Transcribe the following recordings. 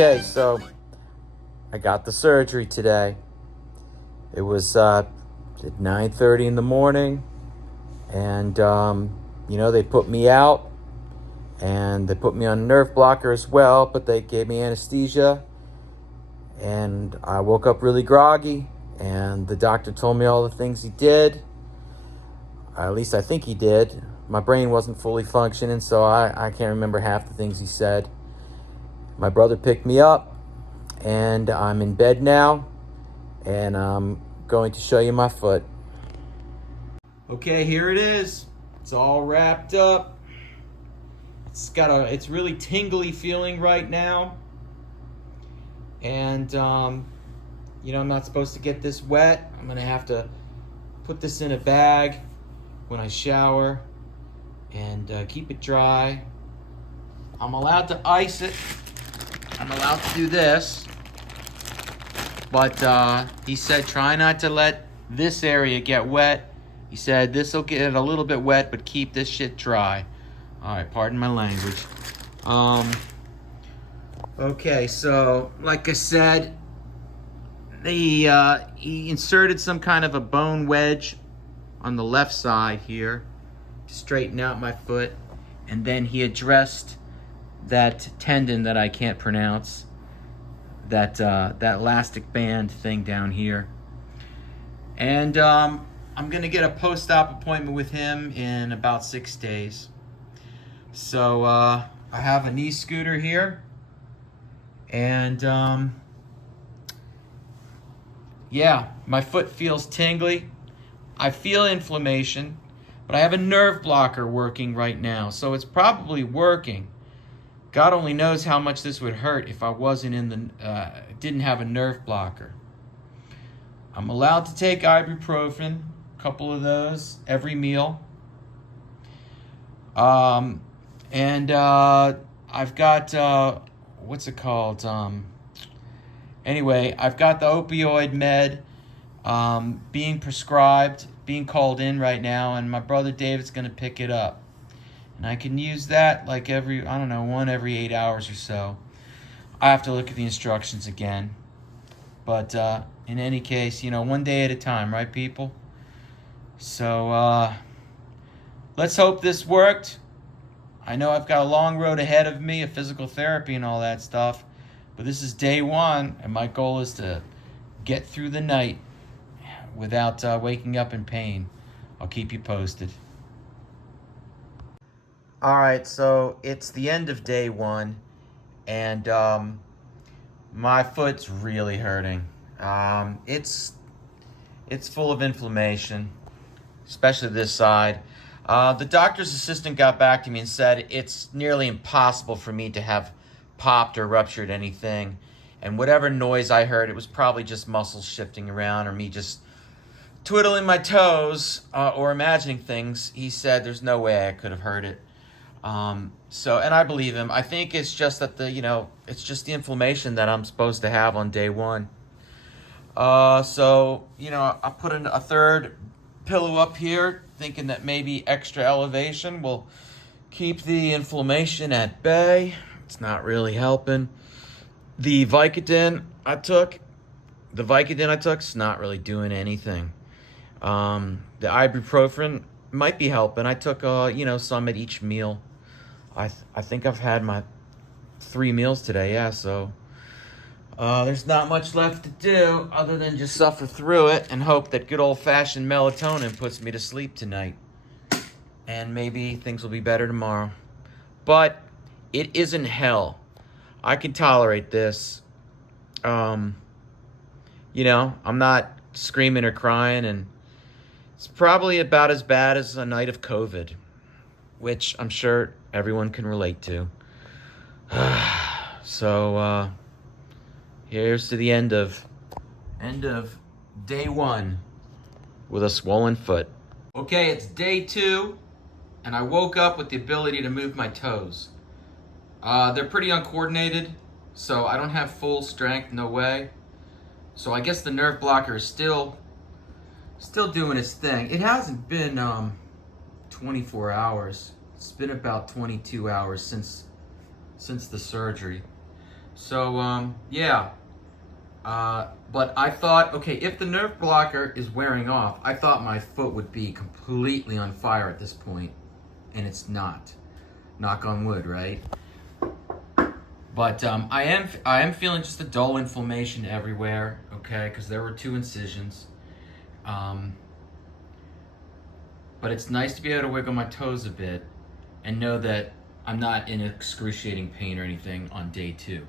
Okay, so I got the surgery today. It was at 9:30 in the morning, and they put me out, and they put me on a nerve blocker as well, but they gave me anesthesia, and I woke up really groggy, and the doctor told me all the things he did. At least I think he did. My brain wasn't fully functioning, so I can't remember half the things he said. My brother picked me up, and I'm in bed now, and I'm going to show you my foot. Okay, here it is. It's all wrapped up. It's really tingly feeling right now. And I'm not supposed to get this wet. I'm gonna have to put this in a bag when I shower and keep it dry. I'm allowed to ice it. I'm allowed to do this. But he said try not to let this area get wet. He said this will get a little bit wet, but keep this shit dry. All right, pardon my language. Okay, so like I said, he inserted some kind of a bone wedge on the left side here to straighten out my foot, and then he addressed that tendon that I can't pronounce, that elastic band thing down here. And I'm gonna get a post-op appointment with him in about 6 days. So I have a knee scooter here, and yeah, my foot feels tingly. I feel inflammation, but I have a nerve blocker working right now, so it's probably working. God only knows how much this would hurt if I wasn't didn't have a nerve blocker. I'm allowed to take ibuprofen, a couple of those every meal. And I've got what's it called? Anyway, I've got the opioid med being prescribed, being called in right now, and my brother David's gonna pick it up. And I can use that like one every 8 hours or so. I have to look at the instructions again. But in any case, one day at a time, right, people? So let's hope this worked. I know I've got a long road ahead of me of physical therapy and all that stuff, but this is day one, and my goal is to get through the night without waking up in pain. I'll keep you posted. All right, so it's the end of day one, and my foot's really hurting. It's full of inflammation, especially this side. The doctor's assistant got back to me and said it's nearly impossible for me to have popped or ruptured anything. And whatever noise I heard, it was probably just muscles shifting around or me just twiddling my toes or imagining things. He said there's no way I could have heard it. And I believe him. I think it's just that it's just the inflammation that I'm supposed to have on day one. I put in a third pillow up here, thinking that maybe extra elevation will keep the inflammation at bay. It's not really helping. The Vicodin I took, is not really doing anything. The ibuprofen might be helping. I took, some at each meal. I think I've had my 3 meals today, yeah, so there's not much left to do other than just suffer through it and hope that good old-fashioned melatonin puts me to sleep tonight. And maybe things will be better tomorrow. But it isn't hell. I can tolerate this. I'm not screaming or crying, and it's probably about as bad as a night of COVID, which I'm sure everyone can relate to. So, here's to the end of day one with a swollen foot. Okay, it's day 2, and I woke up with the ability to move my toes. They're pretty uncoordinated, so I don't have full strength, no way. So I guess the nerve blocker is still doing its thing. It hasn't been 24 hours. It's been about 22 hours since the surgery. Yeah. But I thought, okay, if the nerve blocker is wearing off, I thought my foot would be completely on fire at this point, and it's not. Knock on wood, right? But I am feeling just a dull inflammation everywhere, okay, because there were 2 incisions. Um, but it's nice to be able to wiggle my toes a bit and know that I'm not in excruciating pain or anything on day 2.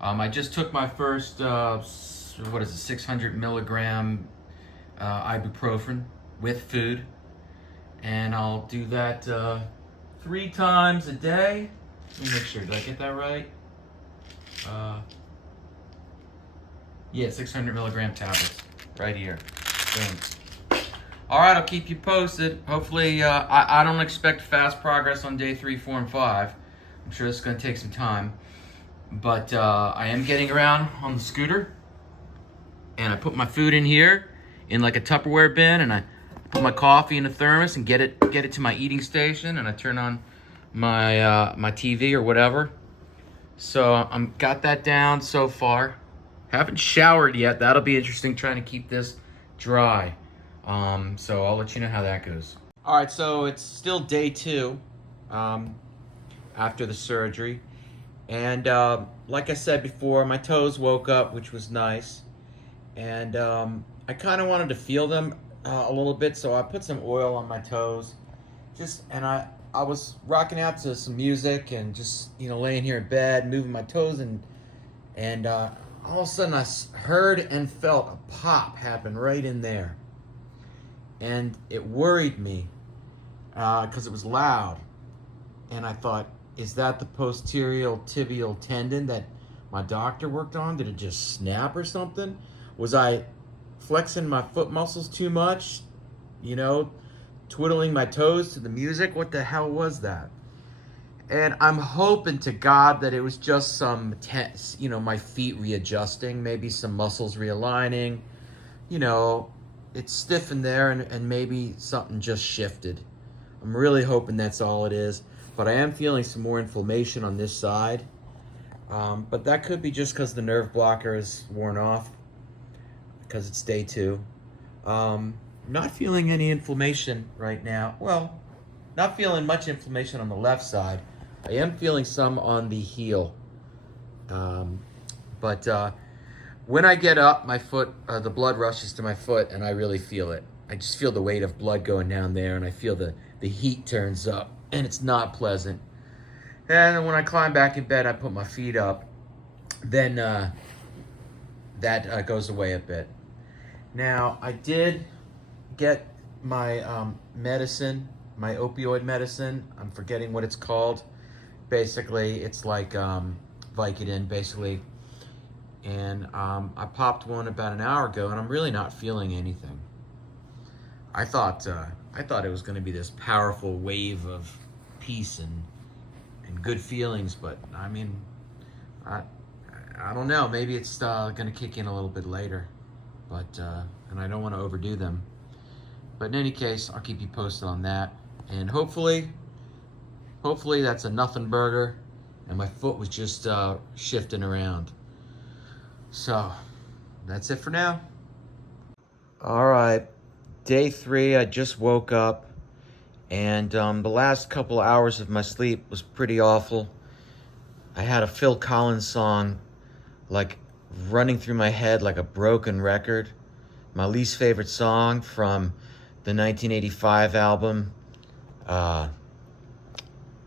I just took my first, 600 milligram ibuprofen with food, and I'll do that 3 times a day. Let me make sure, did I get that right? Yeah, 600 milligram tablets right here. Boom. All right, I'll keep you posted. Hopefully, I don't expect fast progress on day 3, 4, and 5. I'm sure it's going to take some time. But I am getting around on the scooter. And I put my food in here in like a Tupperware bin, and I put my coffee in a thermos and get it to my eating station, and I turn on my my TV or whatever. So I'm got that down so far. Haven't showered yet. That'll be interesting, trying to keep this dry. So I'll let you know how that goes. All right, so it's still day 2 after the surgery. And like I said before, my toes woke up, which was nice. And I kind of wanted to feel them a little bit, so I put some oil on my toes. And I was rocking out to some music and just, laying here in bed, moving my toes, and all of a sudden I heard and felt a pop happen right in there. And it worried me because it was loud. And I thought, is that the posterior tibial tendon that my doctor worked on? Did it just snap or something? Was I flexing my foot muscles too much? Twiddling my toes to the music? What the hell was that? And I'm hoping to God that it was just some, my feet readjusting, maybe some muscles realigning. It's stiffened there, and maybe something just shifted. I'm really hoping that's all it is. But I am feeling some more inflammation on this side. But that could be just because the nerve blocker is worn off, because it's day 2. Not feeling any inflammation right now. Well, not feeling much inflammation on the left side. I am feeling some on the heel. But when I get up, my foot, the blood rushes to my foot, and I really feel it. I just feel the weight of blood going down there, and I feel the heat turns up, and it's not pleasant. And when I climb back in bed, I put my feet up. Then that goes away a bit. Now, I did get my medicine, my opioid medicine. I'm forgetting what it's called. Basically, it's like Vicodin, basically. And I popped one about an hour ago, and I'm really not feeling anything. I thought it was going to be this powerful wave of peace and good feelings, but I mean, I don't know. Maybe it's going to kick in a little bit later, but and I don't want to overdo them. But in any case, I'll keep you posted on that, and hopefully that's a nothing burger, and my foot was just shifting around. So that's it for now. All right, day 3. I just woke up, and the last couple hours of my sleep was pretty awful. I had a Phil Collins song like running through my head like a broken record. My least favorite song from the 1985 album.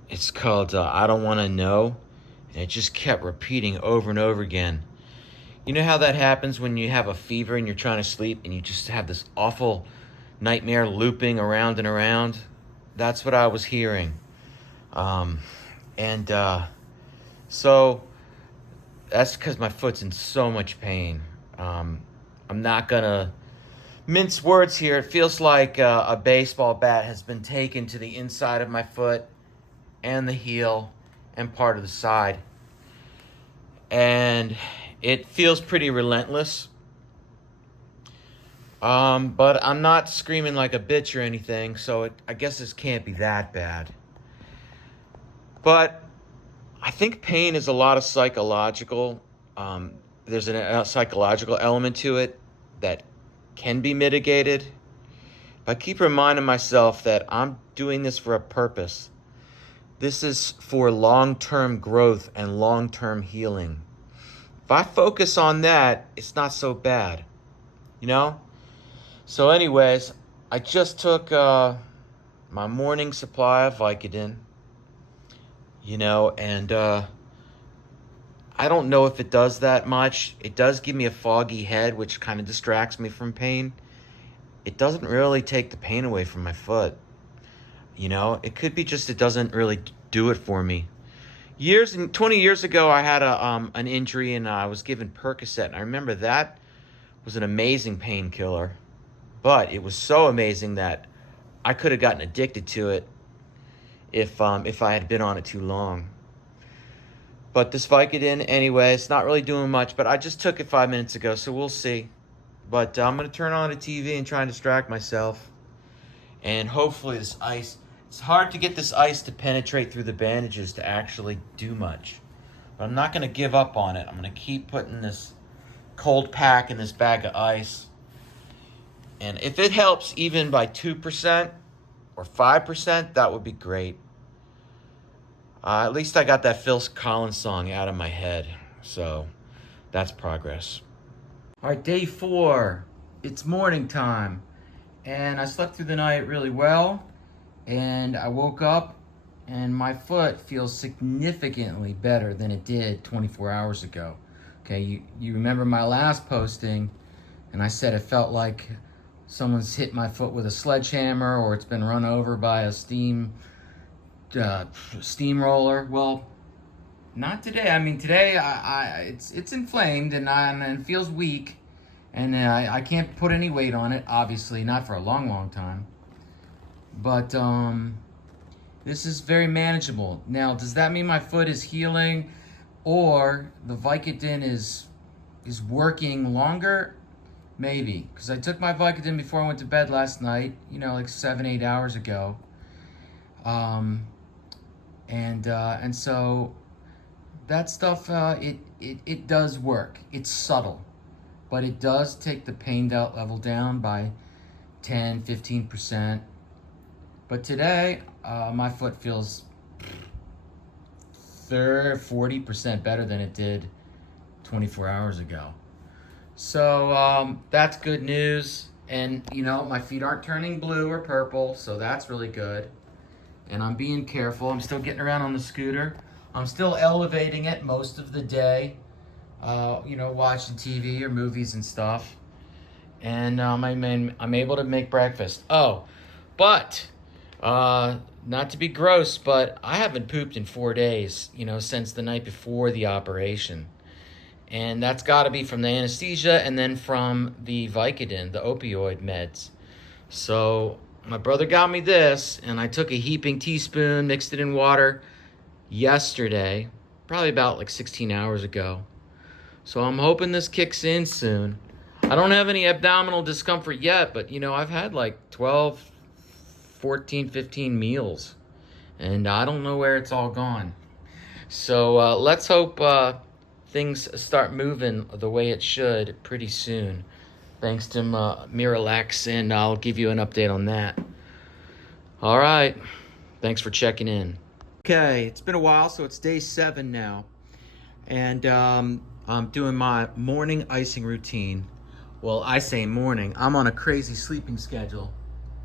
It's called I Don't Want to Know. And it just kept repeating over and over again. You know how that happens when you have a fever and you're trying to sleep and you just have this awful nightmare looping around and around? That's what I was hearing. So that's because my foot's in so much pain. I'm not gonna mince words here. It feels like a baseball bat has been taken to the inside of my foot and the heel and part of the side. And it feels pretty relentless. But I'm not screaming like a bitch or anything, so I guess this can't be that bad. But I think pain is a lot of psychological. There's a psychological element to it that can be mitigated. But I keep reminding myself that I'm doing this for a purpose. This is for long-term growth and long-term healing. If I focus on that, it's not so bad, you know? So anyways, I just took my morning supply of Vicodin, and I don't know if it does that much. It does give me a foggy head, which kind of distracts me from pain. It doesn't really take the pain away from my foot. It could be just it doesn't really do it for me. 20 years ago, I had an injury and I was given Percocet. And I remember that was an amazing painkiller, but it was so amazing that I could have gotten addicted to it if I had been on it too long. But this Vicodin, anyway, it's not really doing much. But I just took it 5 minutes ago, so we'll see. But I'm gonna turn on the TV and try and distract myself. And hopefully this ice. It's hard to get this ice to penetrate through the bandages to actually do much. But I'm not going to give up on it. I'm going to keep putting this cold pack in this bag of ice. And if it helps even by 2% or 5%, that would be great. At least I got that Phil Collins song out of my head. So that's progress. All right, day 4. It's morning time. And I slept through the night really well. And I woke up and my foot feels significantly better than it did 24 hours ago. Okay, you remember my last posting and I said it felt like someone's hit my foot with a sledgehammer or it's been run over by a steamroller. Well, not today. I mean, today it's inflamed and it feels weak and I can't put any weight on it, obviously, not for a long time. But this is very manageable. Now, does that mean my foot is healing or the Vicodin is working longer? Maybe, because I took my Vicodin before I went to bed last night, like 7-8 hours ago. And so that stuff, it does work. It's subtle, but it does take the pain level down by 10-15%. But today, my foot feels 40% better than it did 24 hours ago. So that's good news. And, my feet aren't turning blue or purple, so that's really good. And I'm being careful. I'm still getting around on the scooter. I'm still elevating it most of the day, watching TV or movies and stuff. And I'm able to make breakfast. Oh, but... not to be gross, but I haven't pooped in 4 days, since the night before the operation. And that's got to be from the anesthesia and then from the Vicodin, the opioid meds. So my brother got me this, and I took a heaping teaspoon, mixed it in water yesterday, probably about like 16 hours ago. So I'm hoping this kicks in soon. I don't have any abdominal discomfort yet, but, I've had like 12... 14, 15 meals, and I don't know where it's all gone. So let's hope things start moving the way it should pretty soon, thanks to Miralax, and I'll give you an update on that. All right, thanks for checking in. Okay, it's been a while, so it's day 7 now, and I'm doing my morning icing routine. Well, I say morning. I'm on a crazy sleeping schedule,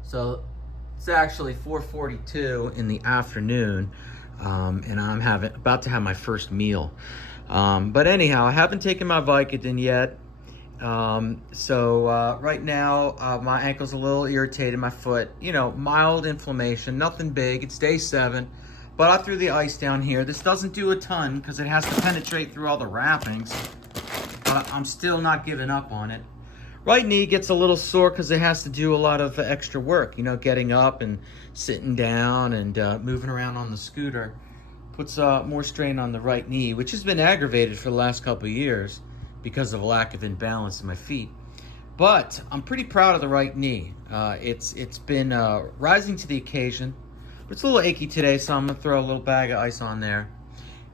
so it's actually 4:42 in the afternoon, and I'm about to have my first meal. But anyhow, I haven't taken my Vicodin yet. So right now, my ankle's a little irritated, my foot, mild inflammation, nothing big. It's day 7, but I threw the ice down here. This doesn't do a ton because it has to penetrate through all the wrappings, but I'm still not giving up on it. Right knee gets a little sore because it has to do a lot of extra work, getting up and sitting down and moving around on the scooter. Puts more strain on the right knee, which has been aggravated for the last couple of years because of a lack of imbalance in my feet. But I'm pretty proud of the right knee. It's been rising to the occasion. But it's a little achy today, so I'm going to throw a little bag of ice on there.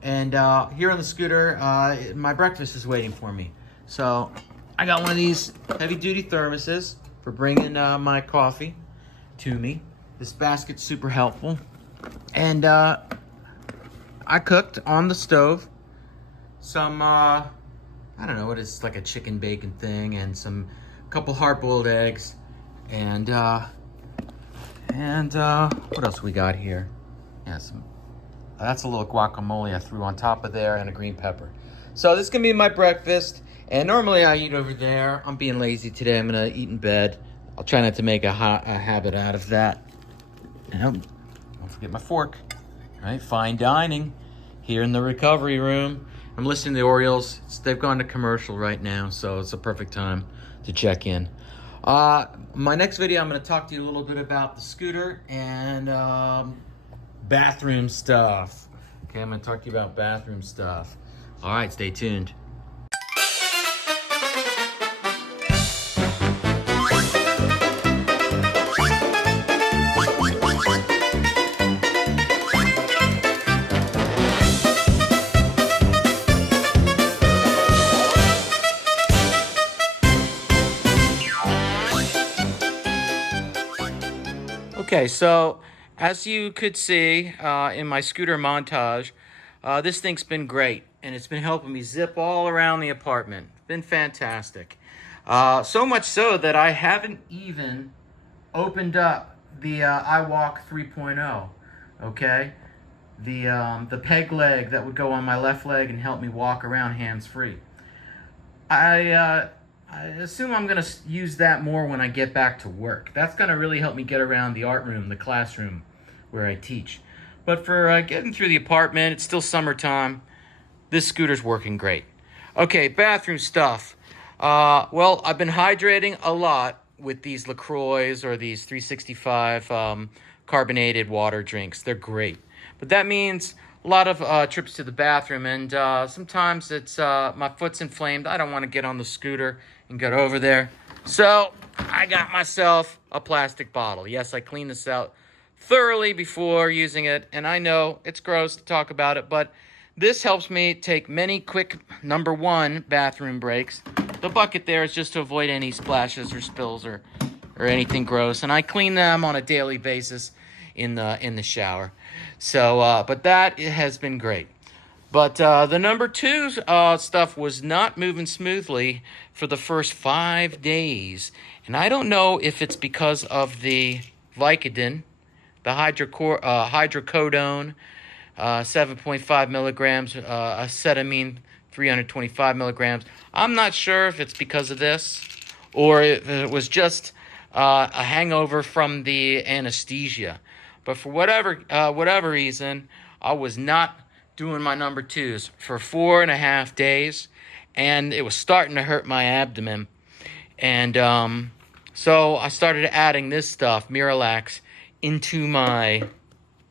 And here on the scooter, my breakfast is waiting for me. So I got one of these heavy-duty thermoses for bringing my coffee to me. This basket's super helpful. And I cooked on the stove some, I don't know what it's like, a chicken bacon thing, and couple hard-boiled eggs, and what else we got here? Yeah, that's a little guacamole I threw on top of there, and a green pepper. So this is gonna be my breakfast, and normally I eat over there. I'm being lazy today. I'm gonna eat in bed. I'll try not to make a habit out of that. And don't forget my fork. All right, fine dining here in the recovery room. I'm listening to the Orioles. They've gone to commercial right now, so it's a perfect time to check in. My next video, I'm gonna talk to you a little bit about the scooter and bathroom stuff. Okay, I'm gonna talk to you about bathroom stuff. All right, stay tuned. Okay, so as you could see in my scooter montage, this thing's been great, and it's been helping me zip all around the apartment. It's been fantastic. So much so that I haven't even opened up the iWalk 3.0, okay? The peg leg that would go on my left leg and help me walk around hands-free. I assume I'm going to use that more when I get back to work. That's going to really help me get around the art room, the classroom where I teach. But for getting through the apartment, it's still summertime. This scooter's working great. Okay, bathroom stuff. Well, I've been hydrating a lot with these LaCroix or these 365 carbonated water drinks. They're great. But that means a lot of trips to the bathroom, and sometimes it's my foot's inflamed. I don't want to get on the scooter and get over there. So I got myself a plastic bottle. Yes, I cleaned this out thoroughly before using it, and I know it's gross to talk about it, but this helps me take many quick number one bathroom breaks. The bucket there is just to avoid any splashes or spills or anything gross, and I clean them on a daily basis in the shower. So, but that has been great. But the number two stuff was not moving smoothly for the first 5 days. And I don't know if it's because of the Vicodin, the hydrocodone, 7.5 milligrams, acetylene, 325 milligrams. I'm not sure if it's because of this or if it was just a hangover from the anesthesia. But for whatever reason, I was not doing my number twos for 4.5 days, and it was starting to hurt my abdomen. And so I started adding this stuff, Miralax, into my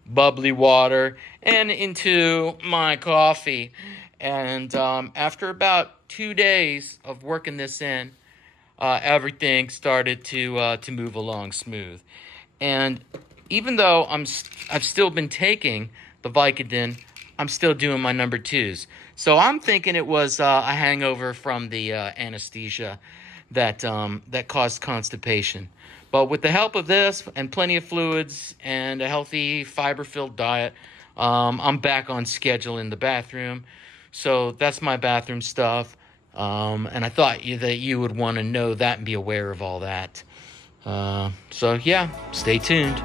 bubbly water and into my coffee. And after about 2 days of working this in, everything started to move along smooth. And even though I've still been taking the Vicodin, I'm still doing my number twos. So I'm thinking it was a hangover from the anesthesia that caused constipation. But with the help of this and plenty of fluids and a healthy fiber-filled diet, I'm back on schedule in the bathroom. So that's my bathroom stuff. And I thought that you would want to know that and be aware of all that. So yeah, stay tuned.